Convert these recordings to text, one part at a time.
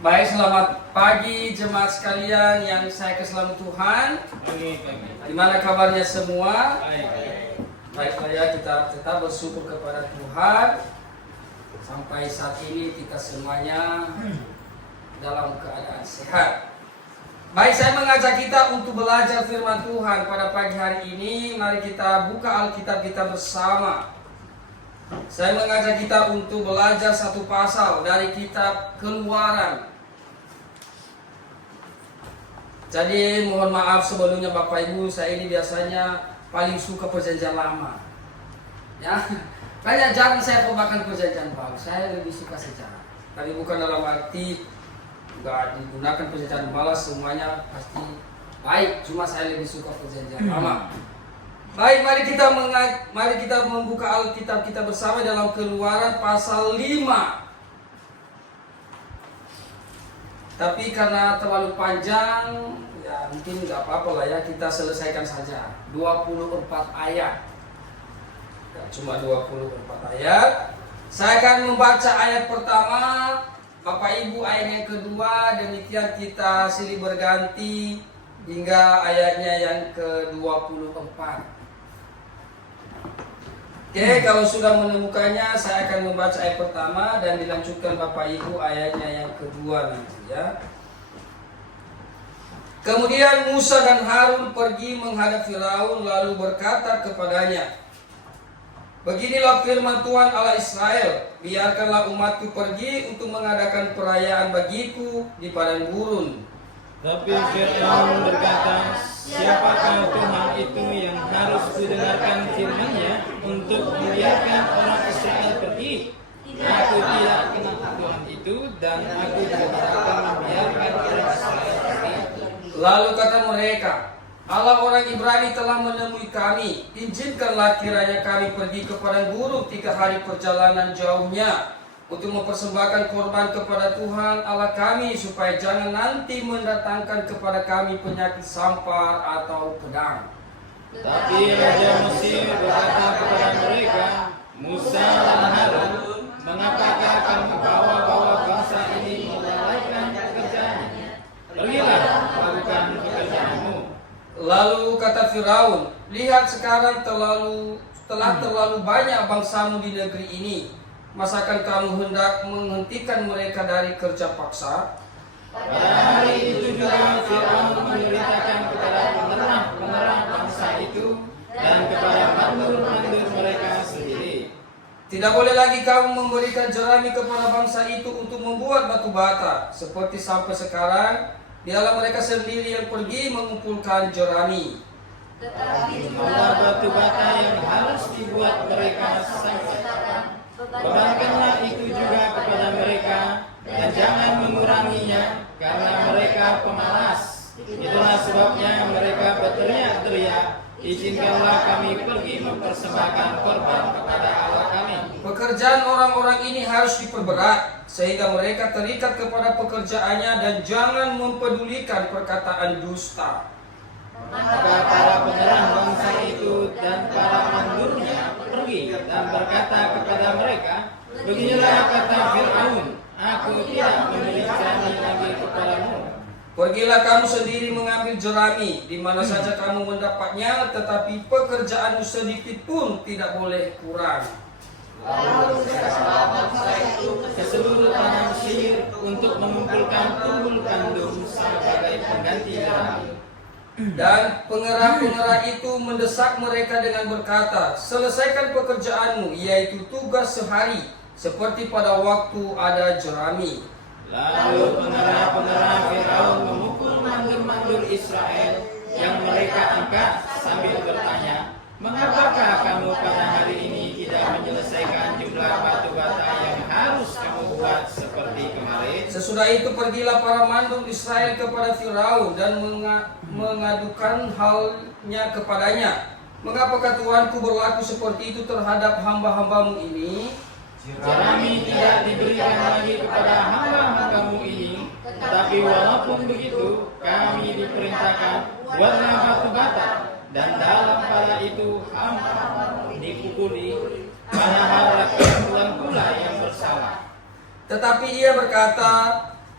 Baik, selamat pagi jemaat sekalian yang saya kasih selamat Tuhan. Gimana kabarnya semua? Baiklah ya, kita tetap bersyukur kepada Tuhan. Sampai saat ini kita semuanya dalam keadaan sehat. Baik, saya mengajak kita untuk belajar firman Tuhan pada pagi hari ini. Mari kita buka Alkitab kita bersama. Saya mengajak kita untuk belajar satu pasal dari kitab Keluaran. Jadi mohon maaf sebelumnya Bapak Ibu, saya ini biasanya paling suka perjanjian lama. Ya, banyak jarang saya pembahasan perjanjian baru. Saya lebih suka sejarah. Tapi bukan dalam arti nggak digunakan perjanjian baru semuanya pasti baik. Cuma saya lebih suka perjanjian lama. Baik, mari kita membuka Alkitab kita bersama dalam Keluaran pasal 5. Tapi karena terlalu panjang, ya mungkin nggak apa-apa lah ya, kita selesaikan saja 24 ayat. Ya, cuma 24 ayat. Saya akan membaca ayat pertama, Bapak Ibu ayat yang kedua, demikian kita silih berganti hingga ayatnya yang ke-24. Oke, kalau sudah menemukannya, saya akan membaca ayat pertama dan dilanjutkan Bapak Ibu ayatnya yang kedua nanti ya. Kemudian Musa dan Harun pergi menghadap Firaun lalu berkata kepadanya, "Beginilah firman Tuhan Allah Israel, biarkanlah umatku pergi untuk mengadakan perayaan bagiku di padang gurun." Tapi Firaun berkata, "Siapakah Tuhan itu yang harus kudengarkan firman-Nya untuk membiarkan orang Israel pergi? Aku tidak kenal Tuhan itu dan aku tidak akan membiarkan orang Israel pergi." Lalu kata mereka, "Allah orang Ibrani telah menemui kami. Izinkanlah kiranya kami pergi ke padang gurun 3 hari perjalanan jauhnya untuk mempersembahkan korban kepada Tuhan Allah kami, supaya jangan nanti mendatangkan kepada kami penyakit sampar atau pedang." Tapi Raja Mesir berkata kepada mereka, "Musa dan Harun, mengapakah kamu bawa bangsa ini melalaikan pekerjaannya? Pergilah, lakukan pekerjaanmu." Lalu kata Firaun, "Lihat sekarang telah terlalu banyak bangsamu di negeri ini. Masakan kamu hendak menghentikan mereka dari kerja paksa?" Pada hari itu juga Firaun memberitakan kepada pengerah bangsa itu dan kepada mandur-mandur mereka sendiri, "Tidak boleh lagi kamu memberikan jerami kepada bangsa itu untuk membuat batu bata, seperti sampai sekarang. Biarlah mereka sendiri yang pergi mengumpulkan jerami. tetapi membuat batu bata yang harus dibuat mereka sampai kapan? Bebankanlah itu juga kepada mereka dan jangan menguranginya, karena mereka pemalas. Itulah sebabnya mereka berteriak-teriak, 'Izinkanlah kami pergi mempersembahkan korban kepada Allah kami.' Pekerjaan orang-orang ini harus diperberat, sehingga mereka terikat kepada pekerjaannya dan jangan mempedulikan perkataan dusta." Maka para pengerah bangsa itu dan para mandurnya pergi dan berkata kepada mereka, "Beginilah kata Firaun, aku tidak memberi jerami lagi kepadamu. "Pergilah kamu sendiri mengambil jerami di mana saja kamu mendapatnya, tetapi pekerjaanmu sedikit pun tidak boleh kurang." Lalu bergegaslah bangsa itu ke seluruh tanah Mesir untuk mengumpulkan tunggul gandum sebagai pengganti jerami. Dan pengerah-pengerah itu mendesak mereka dengan berkata, "Selesaikan pekerjaanmu, yaitu tugas sehari, seperti pada waktu ada jerami." Lalu pengerah-pengerah Firaun memukul mandur-mandur Israel yang mereka angkat sambil bertanya, "Mengapakah kamu pada hari ini tidak menyelesaikan jumlah batu bata yang harus kamu buat seperti kemarin?" Sesudah itu pergilah para mandur Israel kepada Firaun dan mengadukan halnya kepadanya. "Mengapakah Tuanku berlaku seperti itu terhadap hamba-hambamu ini? Jerami tidak diberikan lagi kepada hamba-hambamu ini, tetapi walaupun begitu kami diperintahkan buatlah batu bata, dan dalam kala itu hamba dipukuli, padahal rakyat Tuhan pula yang bersalah." Tetapi ia berkata,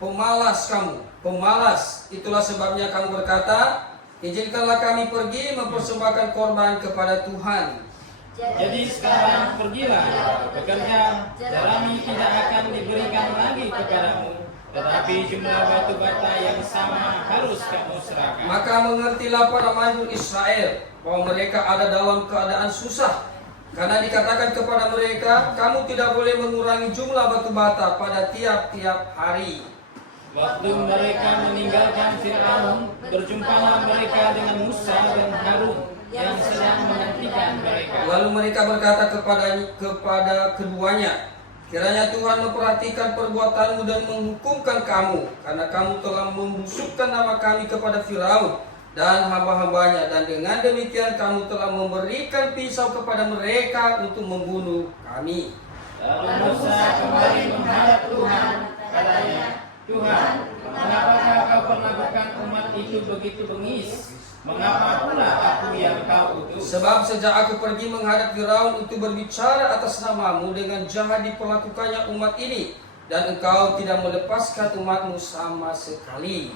pemalas kamu, pemalas. Itulah sebabnya kamu berkata, izinkanlah kami pergi mempersembahkan korban kepada Tuhan. Jadi sekarang pergilah, bekerja, jalani tidak akan diberikan lagi kepadamu, tetapi jumlah batu bata yang sama harus kamu serahkan. Maka mengertilah para mandur Israel bahwa mereka ada dalam keadaan susah, karena dikatakan kepada mereka, kamu tidak boleh mengurangi jumlah batu bata pada tiap-tiap hari. Waktu mereka meninggalkan Fir'aun, berjumpalah mereka dengan Musa dan Harun yang sedang menantikan mereka. Lalu mereka berkata kepada keduanya, kiranya Tuhan memperhatikan perbuatanmu dan menghukumkan kamu, karena kamu telah membusukkan nama kami kepada Firaun dan hamba-hambanya, dan dengan demikian kamu telah memberikan pisau kepada mereka untuk membunuh kami. Lalu Musa kembali menghadap Tuhan, katanya, Tuhan, mengapakah kau perlakukan umat itu begitu bengis? Mengapa pula aku yang kau utus? Sebab sejak aku pergi menghadap Firaun untuk berbicara atas namamu, dengan jahat diperlakukannya umat ini, dan engkau tidak melepaskan umatmu sama sekali.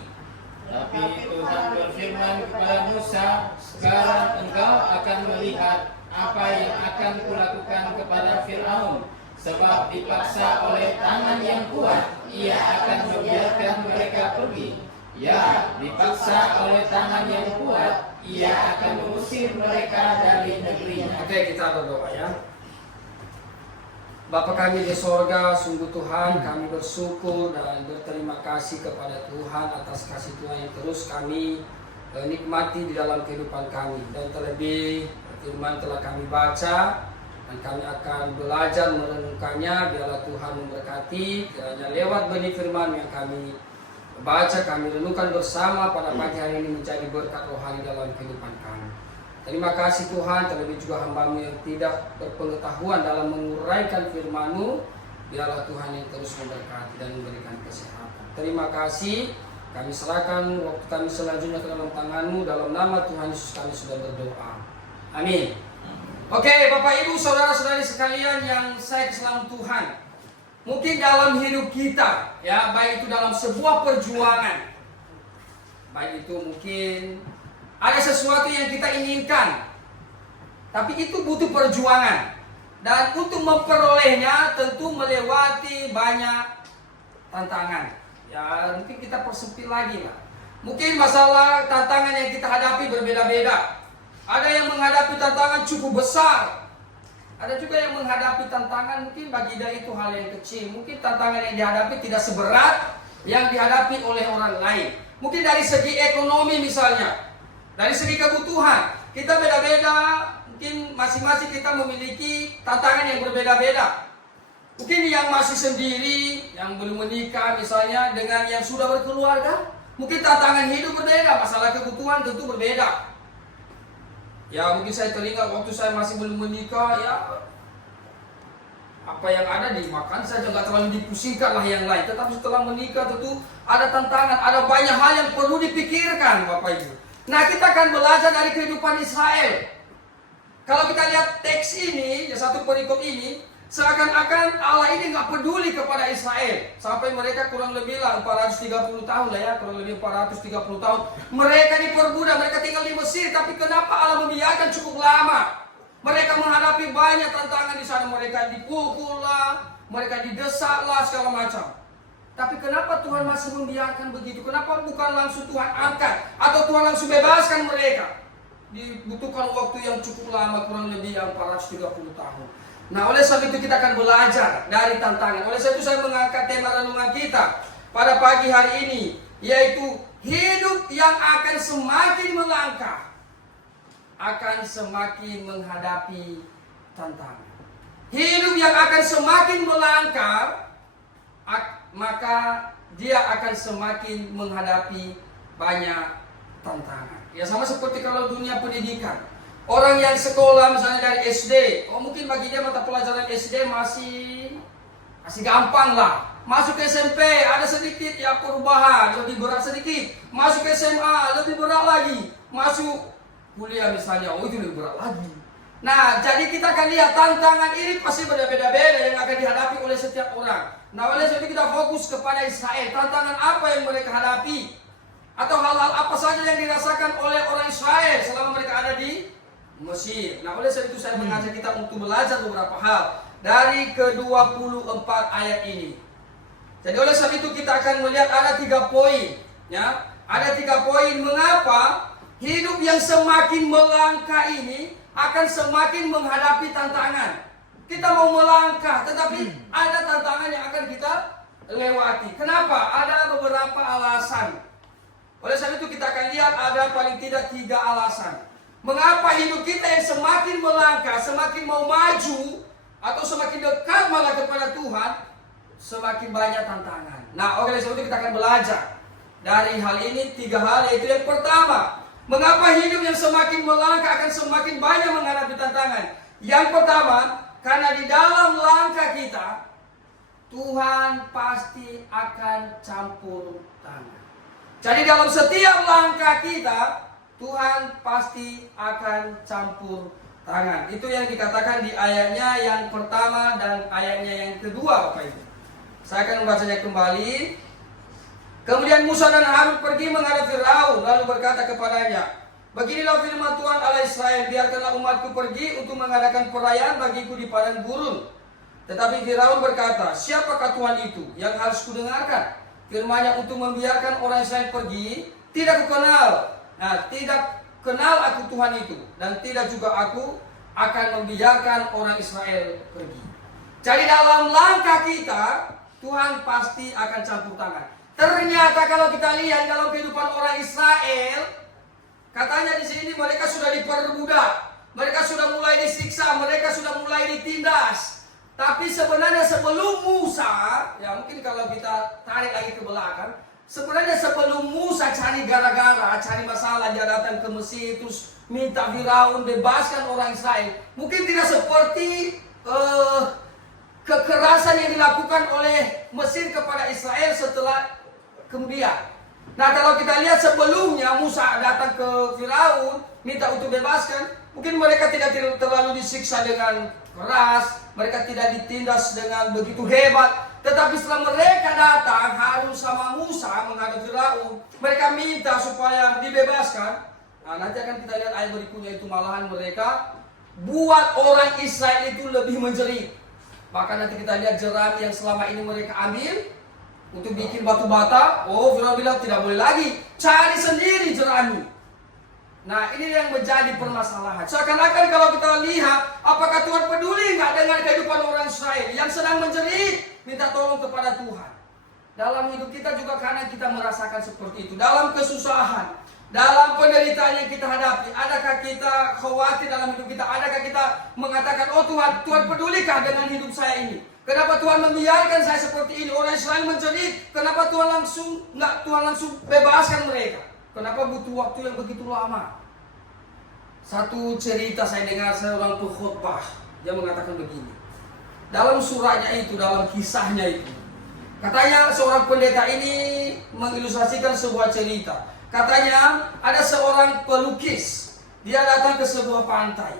Tapi Tuhan berfirman kepada Musa, sekarang engkau akan melihat apa yang akan kulakukan kepada Fir'aun, sebab dipaksa oleh tangan yang kuat, ia akan membiarkan mereka pergi. Ya, dipaksa oleh tangan yang kuat, ia akan mengusir mereka dari negerinya. Oke, kita berdoa ya. Bapa kami di sorga, sungguh Tuhan kami bersyukur dan berterima kasih kepada Tuhan atas kasih Tuhan yang terus kami nikmati di dalam kehidupan kami. Dan terlebih firman telah kami baca dan kami akan belajar merenungkannya. Biarlah Tuhan memberkati, kiranya lewat benih firman yang kami baca, kami renungkan bersama pada pagi hari ini menjadi berkat rohani dalam kehidupan kami. Terima kasih Tuhan, terlebih juga hamba-Mu yang tidak berpengetahuan dalam menguraikan firman-Mu. Biarlah Tuhan yang terus memberkati dan memberikan kesehatan. Terima kasih, kami serahkan waktu kami selanjutnya ke dalam tangan-Mu. Dalam nama Tuhan Yesus kami sudah berdoa. Amin. Oke, Bapak Ibu, saudara-saudari sekalian yang saya kesalahan Tuhan. Mungkin dalam hidup kita, ya, baik itu dalam sebuah perjuangan, baik itu mungkin ada sesuatu yang kita inginkan, tapi itu butuh perjuangan. Dan untuk memperolehnya tentu melewati banyak tantangan. Ya, mungkin kita persempit lagi lah. Mungkin masalah tantangan yang kita hadapi berbeda-beda. Ada yang menghadapi tantangan cukup besar. Ada juga yang menghadapi tantangan mungkin bagi dia itu hal yang kecil. Mungkin tantangan yang dihadapi tidak seberat yang dihadapi oleh orang lain. Mungkin dari segi ekonomi misalnya, dari segi kebutuhan, kita beda-beda. Mungkin masing-masing kita memiliki tantangan yang berbeda-beda. Mungkin yang masih sendiri, yang belum menikah misalnya, dengan yang sudah berkeluarga, mungkin tantangan hidup berbeda, masalah kebutuhan tentu berbeda. Ya, mungkin saya teringat waktu saya masih belum menikah, ya apa yang ada dimakan saja, nggak terlalu dipusingkan lah yang lain. Tetapi setelah menikah tentu ada tantangan, ada banyak hal yang perlu dipikirkan, Bapak Ibu. Nah, kita akan belajar dari kehidupan Israel. Kalau kita lihat teks ini, ya satu perikop ini, seakan-akan Allah ini nggak peduli kepada Israel. Sampai mereka kurang lebih lah 430 tahun lah ya, kurang lebih 430 tahun. Mereka diperbudak, mereka tinggal di Mesir. Tapi kenapa Allah membiarkan cukup lama? Mereka menghadapi banyak tantangan di sana. Mereka dipukul lah, mereka didesak lah, segala macam. Tapi kenapa Tuhan masih membiarkan begitu? Kenapa bukan langsung Tuhan angkat? Atau Tuhan langsung bebaskan mereka? Dibutuhkan waktu yang cukup lama, kurang lebih 430 tahun. Nah, oleh sebab itu kita akan belajar dari tantangan. Oleh sebab itu saya mengangkat tema renungan kita pada pagi hari ini, yaitu hidup yang akan semakin melangkah, akan semakin menghadapi tantangan. Hidup yang akan semakin melangkah, maka dia akan semakin menghadapi banyak tantangan. Ya, sama seperti kalau dunia pendidikan. Orang yang sekolah misalnya dari SD, mungkin bagi dia mata pelajaran SD masih gampang lah. Masuk ke SMP ada sedikit ya perubahan, lebih berat sedikit. Masuk ke SMA lebih berat lagi. Masuk kuliah misalnya, itu lebih berat lagi. Nah, jadi kita akan lihat tantangan ini pasti berbeda-beda yang akan dihadapi oleh setiap orang. Nah, oleh sebab itu kita fokus kepada Israel. Tantangan apa yang mereka hadapi? Atau hal-hal apa saja yang dirasakan oleh orang Israel selama mereka ada di Mesir. Nah, oleh sebab itu saya mengajak kita untuk belajar beberapa hal dari ke-24 ayat ini. Jadi oleh sebab itu kita akan melihat ada 3 poin. Ya, ada 3 poin mengapa hidup yang semakin melangkah ini akan semakin menghadapi tantangan. Kita mau melangkah, tetapi ada tantangan yang akan kita lewati. Kenapa? Ada beberapa alasan. Oleh sebab itu kita akan lihat ada paling tidak 3 alasan. Mengapa hidup kita yang semakin melangkah, semakin mau maju, atau semakin dekat malah kepada Tuhan, semakin banyak tantangan. Nah, oleh sebab itu kita akan belajar dari hal ini 3 hal, yaitu yang pertama, mengapa hidup yang semakin melangkah akan semakin banyak menghadapi tantangan? Yang pertama, karena di dalam langkah kita, Tuhan pasti akan campur tangan. Jadi dalam setiap langkah kita, Tuhan pasti akan campur tangan. Itu yang dikatakan di ayatnya yang pertama dan ayatnya yang kedua, Bapak Ibu. Saya akan membacanya kembali. Kemudian Musa dan Harun pergi menghadap Firaun, lalu berkata kepadanya, beginilah firman Tuhan Allah Israel, biarkanlah umatku pergi untuk mengadakan perayaan bagiku di padang gurun. Tetapi Firaun berkata, siapakah Tuhan itu yang harus kudengarkan? Firman-Nya untuk membiarkan orang Israel pergi, tidak kukenal. Nah, tidak kenal aku Tuhan itu, dan tidak juga aku akan membiarkan orang Israel pergi. Jadi dalam langkah kita, Tuhan pasti akan campur tangan. Ternyata kalau kita lihat dalam kehidupan orang Israel, katanya di sini mereka sudah diperbudak, mereka sudah mulai disiksa, mereka sudah mulai ditindas. Tapi sebenarnya sebelum Musa, ya mungkin kalau kita tarik lagi ke belakang, sebenarnya sebelum Musa cari gara-gara, cari masalah, dia datang ke Mesir, terus minta Firaun bebaskan orang Israel. Mungkin tidak seperti kekerasan yang dilakukan oleh Mesir kepada Israel setelah kemudian. Nah, kalau kita lihat sebelumnya Musa datang ke Firaun minta untuk bebaskan, mungkin mereka tidak terlalu disiksa dengan keras, mereka tidak ditindas dengan begitu hebat. Tetapi setelah mereka datang, Harun sama Musa menghadap Firaun, mereka minta supaya dibebaskan. Nah, nanti akan kita lihat ayat berikutnya itu malahan mereka buat orang Israel itu lebih menjerit. Bahkan nanti kita lihat jerami yang selama ini mereka ambil untuk bikin batu bata. Oh, Firaun bilang tidak boleh lagi, cari sendiri jerami. Nah, ini yang menjadi permasalahan. Seakan-akan kalau kita lihat, apakah Tuhan peduli nggak dengan kehidupan orang Israel yang sedang menjerit, minta tolong kepada Tuhan. Dalam hidup kita juga karena kita merasakan seperti itu. Dalam kesusahan, dalam penderitaan yang kita hadapi, adakah kita khawatir dalam hidup kita? Adakah kita mengatakan, oh Tuhan pedulikah dengan hidup saya ini? Kenapa Tuhan membiarkan saya seperti ini? Orang Israel menjerit, kenapa Tuhan langsung bebaskan mereka? Kenapa butuh waktu yang begitu lama? Satu cerita saya dengar seorang pengkhotbah, dia mengatakan begini. Dalam suratnya itu, dalam kisahnya itu, katanya seorang pendeta ini mengilustrasikan sebuah cerita. Katanya ada seorang pelukis, dia datang ke sebuah pantai.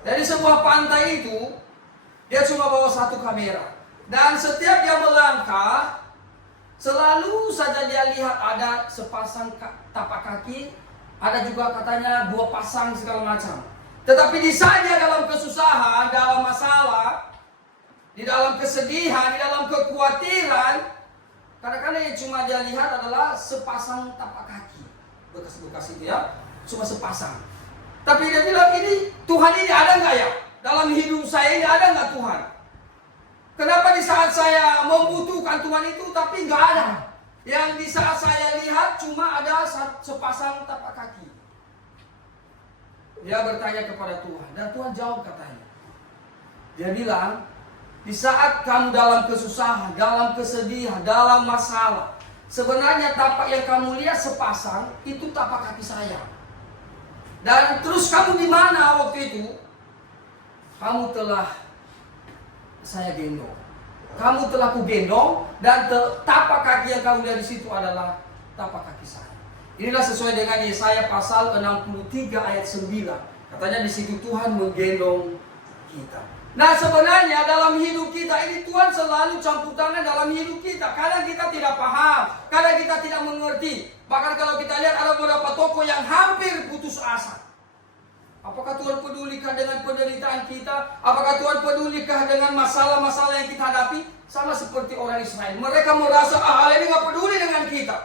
Dari sebuah pantai itu, dia cuma bawa satu kamera. Dan setiap dia melangkah, selalu saja dia lihat ada sepasang tapak kaki, ada juga katanya 2 pasang segala macam. Tetapi di saja dalam kesusahan, dalam masalah, di dalam kesedihan, di dalam kekhawatiran, kadang-kadang yang cuma dia lihat adalah sepasang tapak kaki. Bekas-bekas itu ya, cuma sepasang. Tapi dia bilang, ini Tuhan ini ada nggak ya? Dalam hidup saya ini ada nggak Tuhan? Kenapa di saat saya membutuhkan Tuhan itu tapi nggak ada? Yang di saat saya lihat cuma ada sepasang tapak kaki. Dia bertanya kepada Tuhan dan Tuhan jawab katanya. Dia bilang, di saat kamu dalam kesusahan, dalam kesedihan, dalam masalah, sebenarnya tapak yang kamu lihat sepasang itu tapak kaki saya. Dan terus kamu di mana waktu itu? Kamu telah saya gendong. Kamu telah ku gendong dan tapak kaki yang kamu lihat di situ adalah tapak kaki saya. Inilah sesuai dengan Yesaya pasal 63 ayat 9. Katanya di situ Tuhan menggendong kita. Nah sebenarnya dalam hidup kita ini Tuhan selalu campur tangan dalam hidup kita. Kadang kita tidak paham, kadang kita tidak mengerti. Bahkan kalau kita lihat ada beberapa tokoh yang hampir putus asa. Apakah Tuhan pedulikah dengan penderitaan kita? Apakah Tuhan pedulikah dengan masalah-masalah yang kita hadapi? Sama seperti orang Israel. Mereka merasa hal ini gak peduli dengan kita.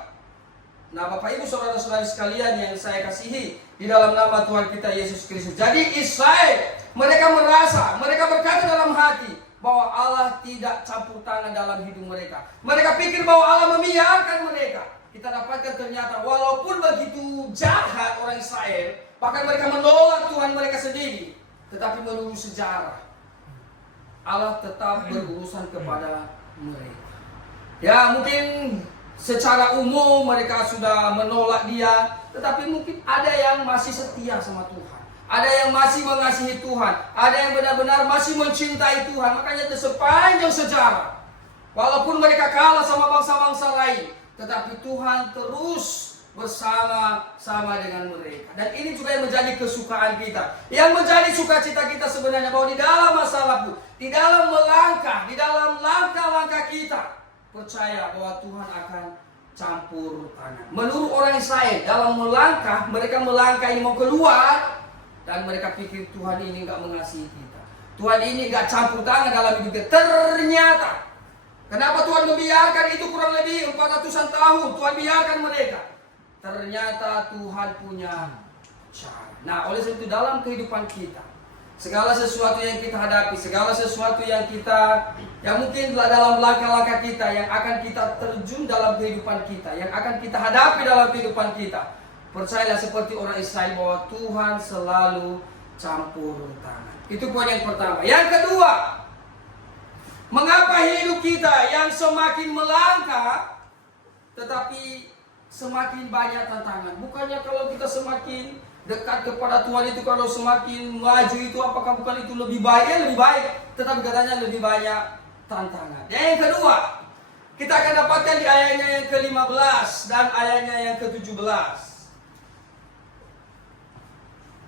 Nah Bapak Ibu saudara-saudari sekalian yang saya kasihi, di dalam nama Tuhan kita Yesus Kristus. Jadi Israel, mereka merasa, mereka berkata dalam hati bahwa Allah tidak campur tangan dalam hidup mereka. Mereka pikir bahwa Allah membiarkan mereka. Kita dapatkan ternyata walaupun begitu jahat orang Israel, bahkan mereka menolak Tuhan mereka sendiri, tetapi menurut sejarah Allah tetap berurusan kepada mereka. Ya mungkin secara umum mereka sudah menolak dia, tetapi mungkin ada yang masih setia sama Tuhan, ada yang masih mengasihi Tuhan, ada yang benar-benar masih mencintai Tuhan. Makanya di sepanjang sejarah, walaupun mereka kalah sama bangsa-bangsa lain, tetapi Tuhan terus bersama-sama dengan mereka. Dan ini juga yang menjadi kesukaan kita, yang menjadi sukacita kita sebenarnya, bahwa di dalam masalah pun, di dalam melangkah, di dalam langkah-langkah kita, percaya bahwa Tuhan akan campur tangan. Menurut orang Israel, dalam melangkah, mereka melangkah ini mau keluar, dan mereka pikir Tuhan ini nggak mengasihi kita, Tuhan ini nggak campur tangan dalam hidup kita. Ternyata, kenapa Tuhan membiarkan itu kurang lebih 400-an tahun? Tuhan biarkan mereka. Ternyata Tuhan punya cara. Nah, oleh sebab itu dalam kehidupan kita, segala sesuatu yang kita hadapi, segala sesuatu yang mungkin dalam langkah-langkah kita, yang akan kita terjun dalam kehidupan kita, yang akan kita hadapi dalam kehidupan kita, percayalah seperti orang Israel bahwa Tuhan selalu campur tangan. Itu poin yang pertama. Yang kedua, mengapa hidup kita yang semakin melangkah tetapi semakin banyak tantangan? Bukannya kalau kita semakin dekat kepada Tuhan itu, kalau semakin maju itu, apakah bukan itu lebih baik? Ya lebih baik, tetapi katanya lebih banyak tantangan. Yang kedua, kita akan dapatkan di ayatnya yang ke-15 dan ayatnya yang ke-17.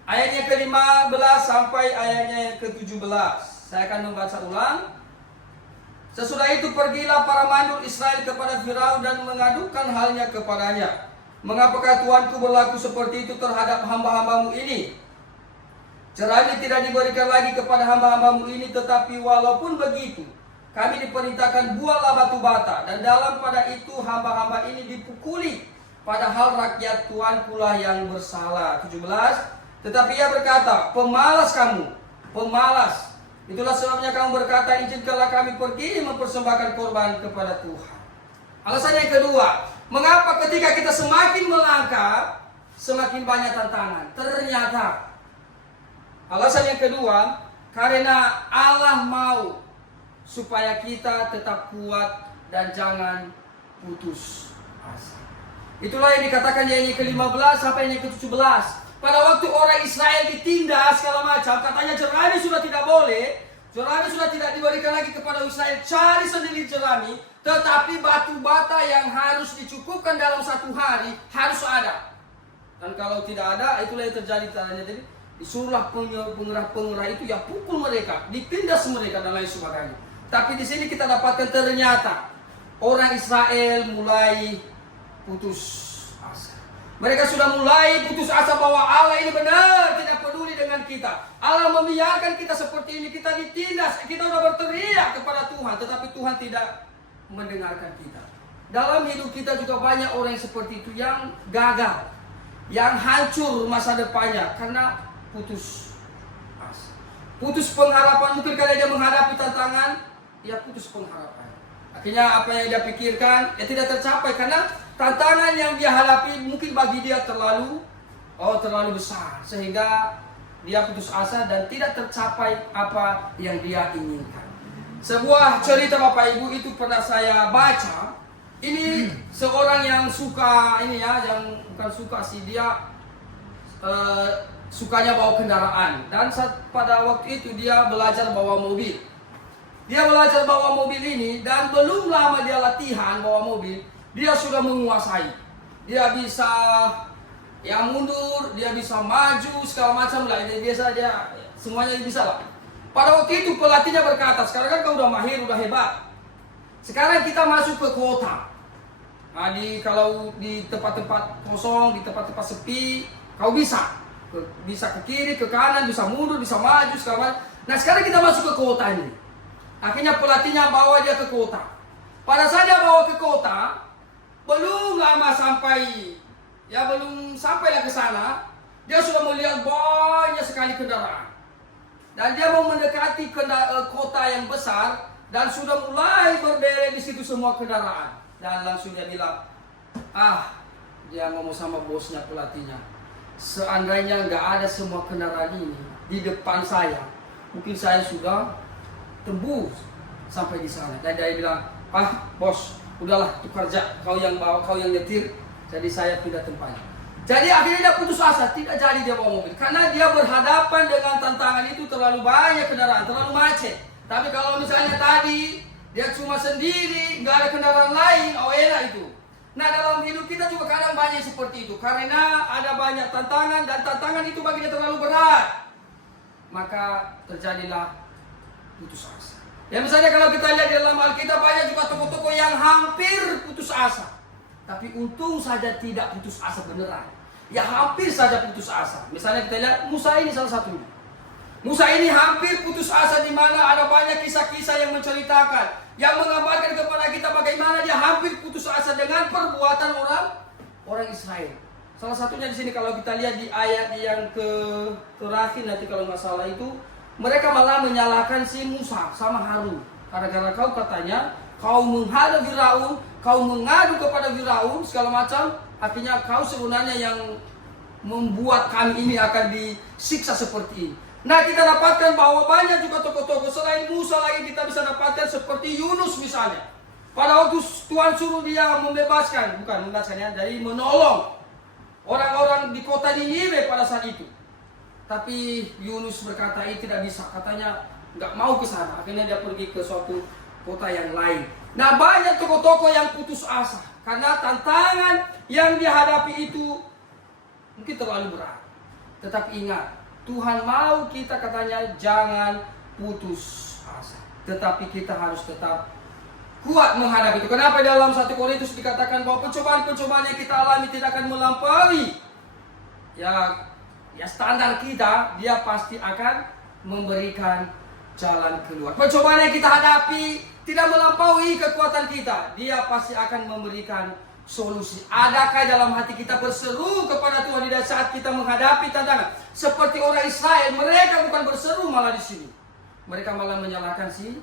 Ayatnya ke-15 sampai ayatnya yang ke-17. Saya akan membaca ulang. Sesudah itu pergilah para mandor Israel kepada Firaun dan mengadukan halnya kepadanya. Mengapakah Tuanku berlaku seperti itu terhadap hamba-hambamu ini? Jerami tidak diberikan lagi kepada hamba-hambamu ini, tetapi walaupun begitu, kami diperintahkan buatlah batu bata, dan dalam pada itu hamba-hamba ini dipukuli, padahal rakyat Tuanku lah yang bersalah. 17. Tetapi ia berkata, pemalas kamu, pemalas. Itulah sebabnya kamu berkata, izinkanlah kami pergi mempersembahkan korban kepada Tuhan. Alasan yang kedua, mengapa ketika kita semakin melangkah, semakin banyak tantangan? Ternyata, alasan yang kedua, karena Allah mau supaya kita tetap kuat dan jangan putus asa. Itulah yang dikatakan di ayat ke-15 sampai ayat ke-17. Pada waktu orang Israel ditindas segala macam, katanya jerami sudah tidak boleh, jerami sudah tidak diberikan lagi kepada Israel, cari sendiri jerami, tetapi batu bata yang harus dicukupkan dalam satu hari harus ada. Dan kalau tidak ada, itulah yang terjadi tadi. Jadi disuruhlah pengerah-pengerah itu yang pukul mereka, ditindas mereka dan lain sebagainya. Tapi di sini kita dapatkan ternyata orang Israel mulai putus asa. Mereka sudah mulai putus asa bahwa Allah ini benar tidak peduli dengan kita. Allah membiarkan kita seperti ini, kita ditindas, kita sudah berteriak kepada Tuhan, tetapi Tuhan tidak mendengarkan kita. Dalam hidup kita juga banyak orang yang seperti itu, yang gagal, yang hancur masa depannya karena putus asa, putus pengharapan. Mungkin karena dia menghadapi tantangan, dia putus pengharapan. Akhirnya apa yang dia pikirkan tidak tercapai karena tantangan yang dia hadapi mungkin bagi dia terlalu besar, sehingga dia putus asa dan tidak tercapai apa yang dia inginkan. Sebuah cerita Bapak Ibu itu pernah saya baca. Ini seorang yang suka yang bukan suka sih, dia sukanya bawa kendaraan, dan pada waktu itu dia belajar bawa mobil. Dia belajar bawa mobil ini, dan belum lama dia latihan bawa mobil, dia sudah menguasai. Dia bisa Yang mundur, dia bisa maju, segala macam lah. Ini biasa aja, semuanya bisa lah. Pada waktu itu pelatihnya berkata, sekarang kan kau udah mahir, udah hebat. Sekarang kita masuk ke kota. Nah, kalau di tempat-tempat kosong, di tempat-tempat sepi, kau bisa. Bisa ke kiri, ke kanan, bisa mundur, bisa maju, segala macam. Nah, sekarang kita masuk ke kota ini. Akhirnya pelatihnya bawa dia ke kota. Pada saat dia bawa ke kota, belum lama sampai, ya belum sampailah ke sana, dia sudah melihat banyak sekali kendaraan. Dan dia mau mendekati kota yang besar, dan sudah mulai berderet di situ semua kendaraan. Dan langsung dia bilang, dia ngomong sama bosnya, pelatihnya, seandainya nggak ada semua kendaraan ini di depan saya, mungkin saya sudah tembus sampai di sana. Dan dia bilang, bos, udahlah itu kerja, kau yang bawa, kau yang nyetir, jadi saya pindah tempatnya. Jadi akhirnya dia putus asa, tidak jadi dia bawa mobil, karena dia berhadapan dengan tantangan itu, terlalu banyak kendaraan, terlalu macet. Tapi kalau misalnya tadi dia cuma sendiri, nggak ada kendaraan lain, enak itu. Nah, dalam hidup kita juga kadang banyak seperti itu, karena ada banyak tantangan dan tantangan itu bagi dia terlalu berat, maka terjadilah putus asa. Ya misalnya kalau kita lihat di dalam Alkitab banyak juga tokoh-tokoh yang hampir putus asa, tapi untung saja tidak putus asa beneran. Ya hampir saja putus asa. Misalnya kita lihat Musa ini salah satunya. Musa ini hampir putus asa, di mana ada banyak kisah-kisah yang menceritakan, yang menggambarkan kepada kita bagaimana dia hampir putus asa dengan perbuatan orang Israel. Salah satunya di sini kalau kita lihat di ayat yang terakhir nanti kalau nggak salah itu, mereka malah menyalahkan si Musa sama Harun. Karena kau katanya, kau menghadap Firaun, kau mengadu kepada Firaun, segala macam. Akhirnya kau sebenarnya yang membuat kami ini akan disiksa seperti ini. Nah, kita dapatkan bahwa banyak juga tokoh-tokoh selain Musa lagi kita bisa dapatkan seperti Yunus misalnya. Pada waktu Tuhan suruh dia dari menolong orang-orang di kota Niniwe pada saat itu. Tapi Yunus berkata, tidak bisa, katanya nggak mau ke sana. Akhirnya dia pergi ke suatu kota yang lain. Nah, banyak tokoh-tokoh yang putus asa karena tantangan yang dihadapi itu mungkin terlalu berat. Tetapi ingat, Tuhan mau kita katanya jangan putus asa. Tetapi kita harus tetap kuat menghadapi itu. Kenapa dalam 1 Korintus dikatakan bahwa pencobaan-pencobaan yang kita alami tidak akan melampaui ya standar kita, dia pasti akan memberikan jalan keluar. Pencobaan yang kita hadapi tidak melampaui kekuatan kita, dia pasti akan memberikan solusi. Adakah dalam hati kita berseru kepada Tuhan di saat kita menghadapi tantangan? Seperti orang Israel, mereka bukan berseru malah di sini. Mereka malah menyalahkan si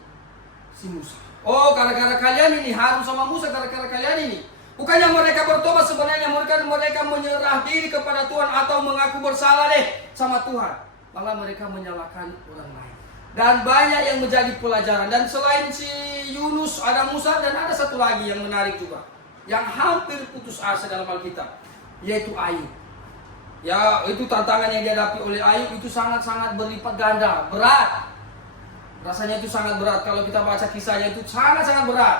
Musa. Oh, gara-gara kalian ini, Harun sama Musa, gara-gara kalian ini. Bukannya mereka bertobat, sebenarnya mereka menyerah diri kepada Tuhan atau mengaku bersalah sama Tuhan. Malah mereka menyalahkan orang lain. Dan banyak yang menjadi pelajaran. Dan selain si Yunus, ada Musa dan ada satu lagi yang menarik juga, yang hampir putus asa dalam Alkitab, yaitu Ayub. Ya, itu tantangan yang dihadapi oleh Ayub itu sangat-sangat berlipat ganda, berat. Rasanya itu sangat berat. Kalau kita baca kisahnya itu sangat-sangat berat.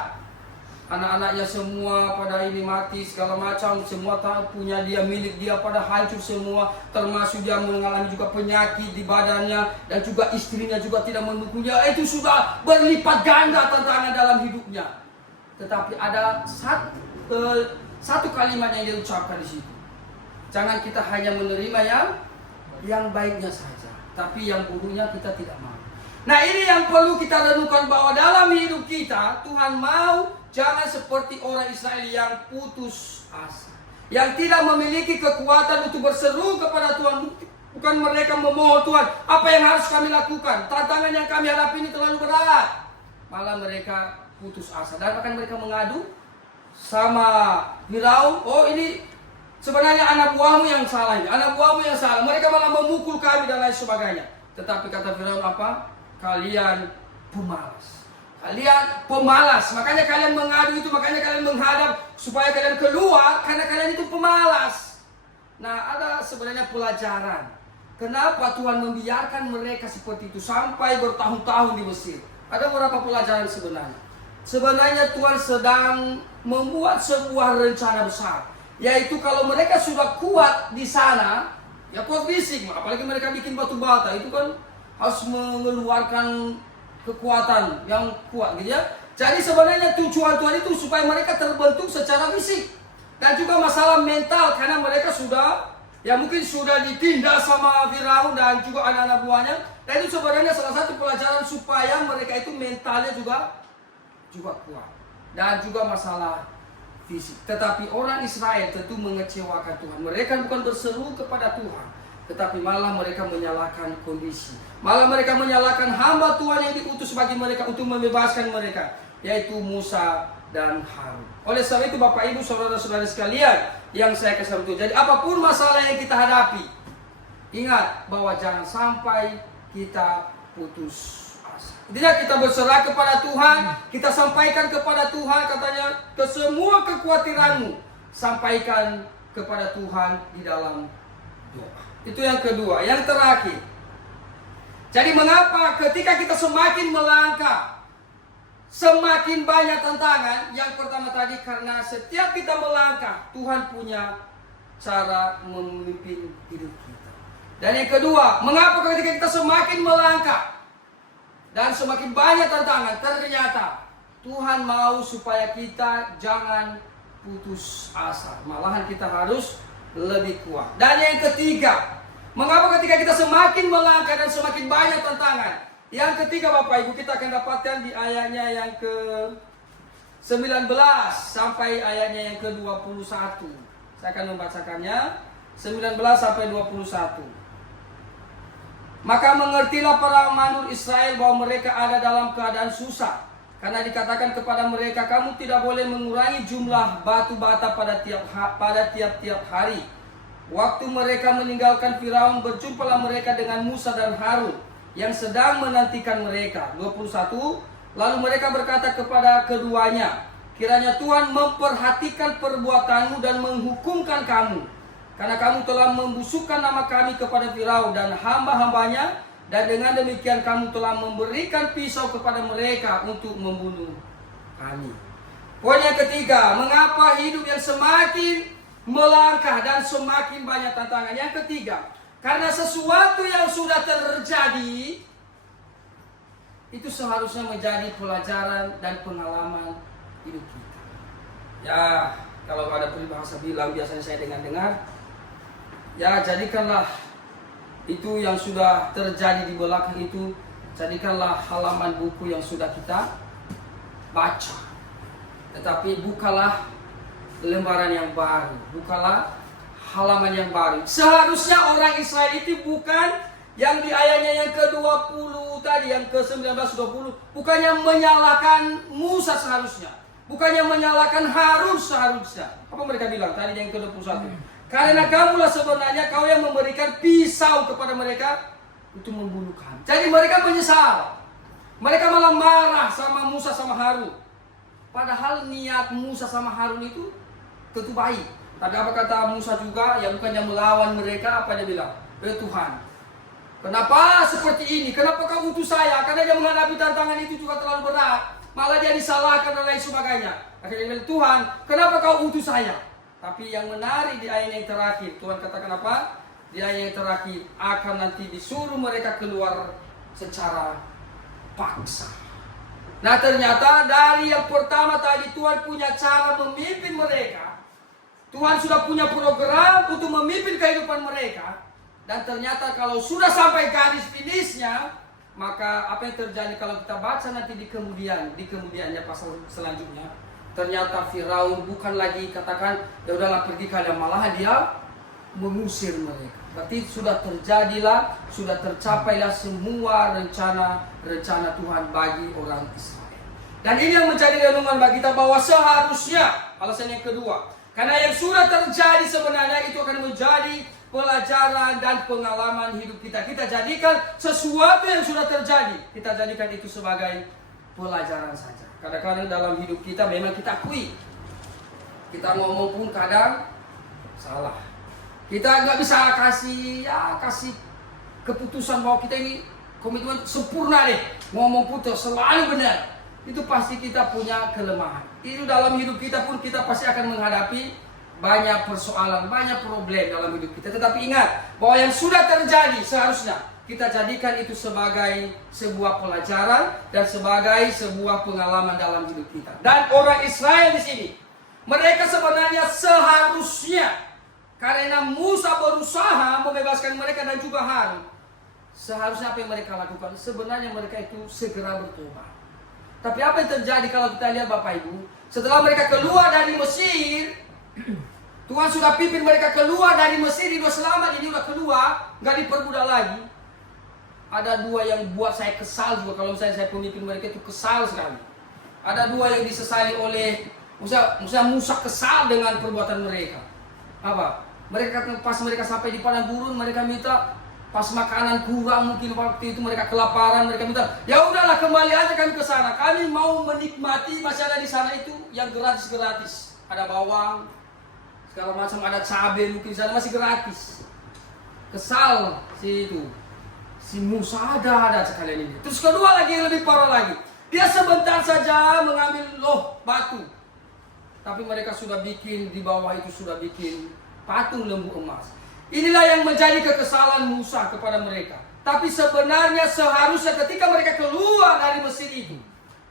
Anak-anaknya semua pada ini mati, segala macam, semua punya dia, milik dia pada hancur semua. Termasuk dia mengalami juga penyakit di badannya, dan juga istrinya juga tidak mendukungnya. Itu sudah berlipat ganda tantangan dalam hidupnya. Tetapi ada satu kalimat yang dia ucapkan di situ. Jangan kita hanya menerima yang baiknya saja, tapi yang buruknya kita tidak mau. Nah, ini yang perlu kita renungkan, bahwa dalam hidup kita Tuhan mau jangan seperti orang Israel yang putus asa, yang tidak memiliki kekuatan untuk berseru kepada Tuhan. Bukan mereka memohon, Tuhan, apa yang harus kami lakukan? Tantangan yang kami hadapi ini terlalu berat. Malah mereka putus asa, dan bahkan mereka mengadu sama Firaun. Oh, ini sebenarnya anak buahmu yang salah, anak buahmu yang salah. Mereka malah memukul kami dan lain sebagainya. Tetapi kata Firaun apa? Kalian pemalas. Kalian pemalas. Makanya kalian mengadu itu, makanya kalian menghadap supaya kalian keluar, karena kalian itu pemalas. Nah, ada sebenarnya pelajaran. Kenapa Tuhan membiarkan mereka seperti itu sampai bertahun-tahun di Mesir? Ada beberapa pelajaran sebenarnya. Sebenarnya Tuhan sedang membuat sebuah rencana besar Yaitu kalau mereka sudah kuat di sana, ya kuat fisik, apalagi mereka bikin batu bata, itu kan harus mengeluarkan kekuatan yang kuat gitu ya. Jadi sebenarnya tujuan Tuhan itu supaya mereka terbentuk secara fisik. Dan juga masalah mental, karena mereka sudah, ya mungkin sudah ditindas sama Firaun dan juga anak-anak buahnya. Dan itu sebenarnya salah satu pelajaran supaya mereka itu mentalnya juga kuat. Dan juga masalah fisik. Tetapi orang Israel tentu mengecewakan Tuhan. Mereka bukan berseru kepada Tuhan, tetapi malah mereka menyalahkan kondisi. Malah mereka menyalahkan hamba Tuhan yang diutus bagi mereka untuk membebaskan mereka, yaitu Musa dan Harun. Oleh sebab itu Bapak Ibu saudara-saudara sekalian yang saya kasih tahu, jadi apapun masalah yang kita hadapi, ingat bahwa jangan sampai kita putus asa. Tidak, kita berserah kepada Tuhan, kita sampaikan kepada Tuhan, katanya ke semua kekhawatiranmu sampaikan kepada Tuhan di dalam doa. Itu yang kedua. Yang terakhir, jadi mengapa ketika kita semakin melangkah, semakin banyak tantangan? Yang pertama tadi, karena setiap kita melangkah, Tuhan punya cara memimpin hidup kita. Dan yang kedua, mengapa ketika kita semakin melangkah dan semakin banyak tantangan, ternyata Tuhan mau supaya kita jangan putus asa, malahan kita harus lebih kuat. Dan yang ketiga, mengapa ketika kita semakin melangkah dan semakin banyak tantangan? Yang ketiga Bapak Ibu, kita akan dapatkan di ayatnya yang ke-19 sampai ayatnya yang ke-21. Saya akan membacakannya 19 sampai 21. Maka mengertilah para manur Israel bahwa mereka ada dalam keadaan susah, karena dikatakan kepada mereka, kamu tidak boleh mengurangi jumlah batu bata pada tiap-tiap hari. Waktu mereka meninggalkan Firaun, berjumpalah mereka dengan Musa dan Harun yang sedang menantikan mereka. 21. Lalu mereka berkata kepada keduanya, kiranya Tuhan memperhatikan perbuatanmu dan menghukumkan kamu, karena kamu telah membusukkan nama kami kepada Firaun dan hamba-hambanya, dan dengan demikian kamu telah memberikan pisau kepada mereka untuk membunuh kami. Poin yang ketiga, mengapa hidup yang semakin melangkah dan semakin banyak tantangan? Yang ketiga, karena sesuatu yang sudah terjadi itu seharusnya menjadi pelajaran dan pengalaman hidup kita. Ya, kalau ada peribahasa bilang, biasanya saya dengar, ya jadikanlah itu yang sudah terjadi di belakang itu, jadikanlah halaman buku yang sudah kita baca. Tetapi bukalah lembaran yang baru, bukalah halaman yang baru. Seharusnya orang Israel itu bukan yang di ayatnya yang ke-20 tadi, yang ke-19-20, bukannya menyalahkan Musa seharusnya, bukannya menyalahkan Harun seharusnya. Apa mereka bilang tadi yang ke-21? Karena kamulah sebenarnya kau yang memberikan pisau kepada mereka untuk membunuh kami. Jadi mereka menyesal. Mereka malah marah sama Musa sama Harun. Padahal niat Musa sama Harun itu tentu baik. Tapi apa kata Musa juga? Ya bukannya melawan mereka, apa dia bilang? Tuhan, kenapa seperti ini? Kenapa kau utus saya? Karena dia menghadapi tantangan itu juga terlalu berat. Malah dia disalahkan dan lain sebagainya. Akhirnya dia bilang, Tuhan, kenapa kau utus saya? Tapi yang menarik di ayat yang terakhir, Tuhan katakan apa? Di ayat yang terakhir, akan nanti disuruh mereka keluar secara paksa. Nah ternyata dari yang pertama tadi, Tuhan punya cara memimpin mereka. Tuhan sudah punya program untuk memimpin kehidupan mereka. Dan ternyata kalau sudah sampai garis finishnya, maka apa yang terjadi kalau kita baca nanti di kemudiannya pasal selanjutnya, ternyata Firaun bukan lagi katakan ya udahlah pergi kalian, malahan dia mengusir mereka. Berarti sudah terjadilah, sudah tercapailah semua rencana Tuhan bagi orang Israel. Dan ini yang menjadi renungan bagi kita, bahwa seharusnya, alasan yang kedua, karena yang sudah terjadi sebenarnya itu akan menjadi pelajaran dan pengalaman hidup kita. Kita jadikan sesuatu yang sudah terjadi, kita jadikan itu sebagai pelajaran saja. Kadang-kadang dalam hidup kita memang kita akui, kita ngomong pun kadang salah. Kita nggak bisa kasih keputusan bahwa kita ini komitmen sempurna deh, ngomong putus selalu benar. Itu pasti kita punya kelemahan. Itu dalam hidup kita pun kita pasti akan menghadapi banyak persoalan, banyak problem dalam hidup kita. Tetapi ingat bahwa yang sudah terjadi seharusnya kita jadikan itu sebagai sebuah pelajaran dan sebagai sebuah pengalaman dalam hidup kita. Dan orang Israel di sini, mereka sebenarnya seharusnya, karena Musa berusaha membebaskan mereka dan juga Harun, seharusnya apa yang mereka lakukan? Sebenarnya mereka itu segera bertobat. Tapi apa yang terjadi kalau kita lihat Bapak Ibu? Setelah mereka keluar dari Mesir, Tuhan sudah pimpin mereka keluar dari Mesir, dia selamat, jadi udah keluar, nggak diperbudak lagi. Ada dua yang buat saya kesal juga, kalau misalnya saya pemimpin mereka itu kesal sekali. Ada dua yang disesali oleh Musa kesal dengan perbuatan mereka. Apa? Mereka pas mereka sampai di padang gurun, mereka minta pas makanan kurang, mungkin waktu itu mereka kelaparan, mereka minta, ya udahlah kembali aja kami ke sana. Kami mau menikmati, masih ada di sana itu yang gratis-gratis. Ada bawang, segala macam, ada cabai mungkin di sana masih gratis. Kesal si Musa ada sekalian ini. Terus kedua lagi yang lebih parah lagi, dia sebentar saja mengambil batu, tapi mereka sudah bikin di bawah itu sudah bikin patung lembu emas. Inilah yang menjadi kekesalan Musa kepada mereka. Tapi sebenarnya seharusnya ketika mereka keluar dari Mesir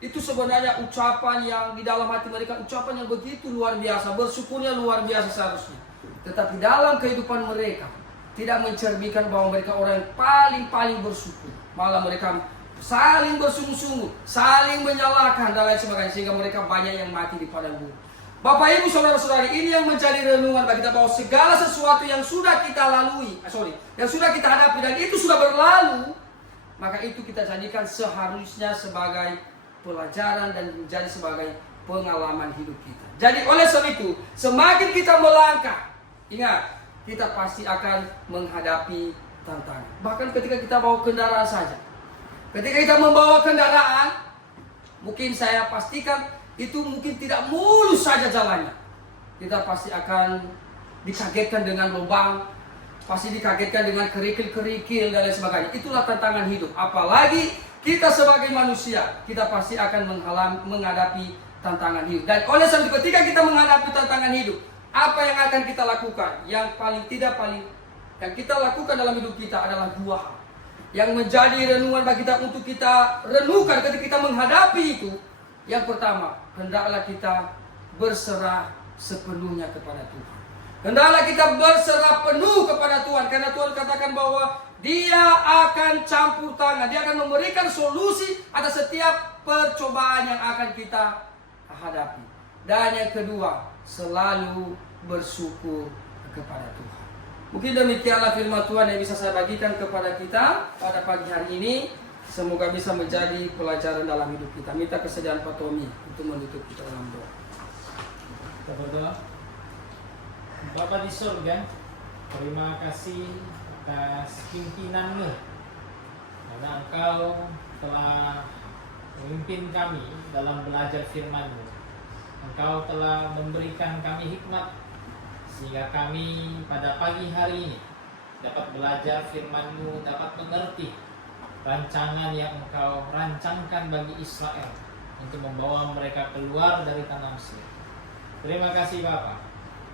itu sebenarnya ucapan yang di dalam hati mereka, ucapan yang begitu luar biasa, bersyukurnya luar biasa seharusnya. Tetapi dalam kehidupan mereka tidak mencerminkan bahwa mereka orang yang paling bersyukur. Malah mereka saling bersungguh-sungguh, saling menyalahkan dan lain sebagainya, sehingga mereka banyak yang mati di padang gurun. Bapak Ibu saudara-saudari, ini yang menjadi renungan bagi kita bahwa segala sesuatu yang sudah kita yang sudah kita hadapi dan itu sudah berlalu, maka itu kita jadikan seharusnya sebagai pelajaran dan menjadi sebagai pengalaman hidup kita. Jadi oleh sebab itu, semakin kita melangkah, ingat, kita pasti akan menghadapi tantangan. Bahkan ketika kita bawa kendaraan saja. Ketika kita membawa kendaraan, mungkin saya pastikan itu mungkin tidak mulus saja jalannya. Kita pasti akan dikagetkan dengan lubang, pasti dikagetkan dengan kerikil-kerikil dan lain sebagainya. Itulah tantangan hidup. Apalagi kita sebagai manusia, kita pasti akan menghadapi tantangan hidup. Dan oleh sebab itu ketika kita menghadapi tantangan hidup, apa yang akan kita lakukan? Yang yang kita lakukan dalam hidup kita adalah dua hal. Yang menjadi renungan bagi kita untuk kita renungkan ketika kita menghadapi itu. Yang pertama, hendaklah kita berserah sepenuhnya kepada Tuhan. Hendaklah kita berserah penuh kepada Tuhan, karena Tuhan katakan bahwa Dia akan campur tangan, Dia akan memberikan solusi atas setiap percobaan yang akan kita hadapi. Dan yang kedua, selalu bersyukur kepada Tuhan. Mungkin demikianlah firman Tuhan yang bisa saya bagikan kepada kita pada pagi hari ini. Semoga bisa menjadi pelajaran dalam hidup kita. Minta kesediaan Pak Tommy untuk menutup kita dalam doa. Kita berdoa. Bapa di surga, terima kasih atas pimpinan-Mu, karena Engkau telah memimpin kami dalam belajar firman-Mu. Engkau telah memberikan kami hikmat sehingga kami pada pagi hari ini dapat belajar firman-Mu, dapat mengerti rancangan yang Engkau rancangkan bagi Israel untuk membawa mereka keluar dari tanah Mesir. Terima kasih Bapa.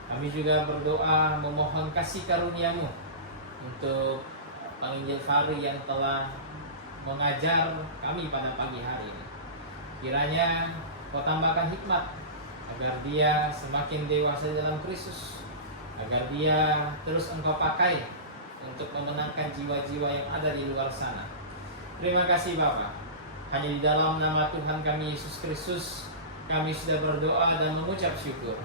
Kami juga berdoa memohon kasih karunia-Mu untuk Penginjil Fahri yang telah mengajar kami pada pagi hari ini. Kiranya Kau tambahkan hikmat agar dia semakin dewasa dalam Kristus, agar dia terus Engkau pakai untuk memenangkan jiwa-jiwa yang ada di luar sana. Terima kasih Bapa. Hanya di dalam nama Tuhan kami Yesus Kristus kami sudah berdoa dan mengucap syukur.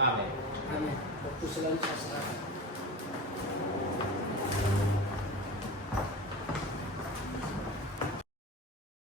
Amin. Amin. Waktu selalu saya serahkan.